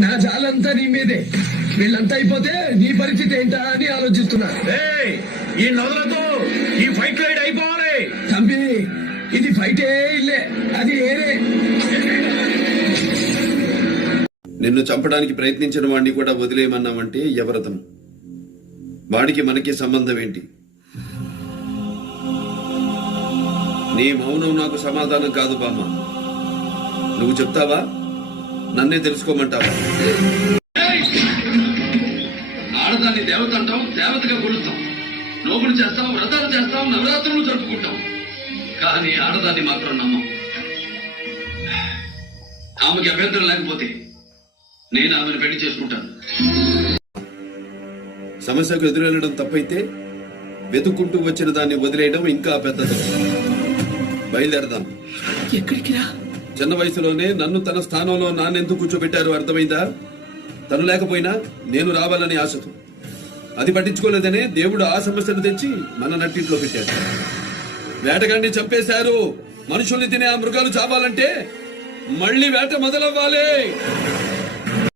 నా జాలంతా నీ మీదే. వీళ్ళంతా అయిపోతే నీ పరిస్థితి ఏంటా అని ఆలోచిస్తున్నా. ఈ నదులతో ఈ ఫైట్ రైడ్ అయిపోవాలి. తంబి, ఇది ఫైటే ఇల్లే, అది ఏరే. నిన్ను చంపడానికి ప్రయత్నించిన వాడిని కూడా వదిలేయమన్నావంటే ఎవరతను? వాడికి మనకి సంబంధం ఏంటి? నీ మౌనం నాకు సమాధానం కాదు బామ్మ. నువ్వు చెప్తావా, నన్నే తెలుసుకోమంటావా? ఆడదాన్ని దేవత అంటాం, దేవతగా కొలుస్తాం, నోములు చేస్తాం, వ్రతాలు చేస్తాం, నవరాత్రులు జరుపుకుంటాం. కానీ ఆడదాన్ని మాత్రం నమ్మం. ఆమెకి అభ్యంతరం లేకపోతే నేను ఆమెను పెళ్లి చేసుకుంటాను. సమస్యకు ఎదురెళ్లడం తప్పైతే వెతుక్కుంటూ వచ్చిన దాన్ని వదిలేయడం ఇంకా పెద్దది. బయలుదేరదాం. ఎక్కడికి రా? చిన్న వయసులోనే నన్ను తన స్థానంలో నాన్నెందుకు కూర్చోబెట్టారు అర్థమైందా? తను లేకపోయినా నేను రావాలని ఆశతో. అది పట్టించుకోలేదనే దేవుడు ఆ సమస్యను తెచ్చి మన నట్టింట్లో పెట్టాడు. వేటగాడిని చంపేశారు. మనుషుల్ని తినే ఆ మృగాలు చావాలంటే మళ్ళీ వేట మొదలవ్వాలి.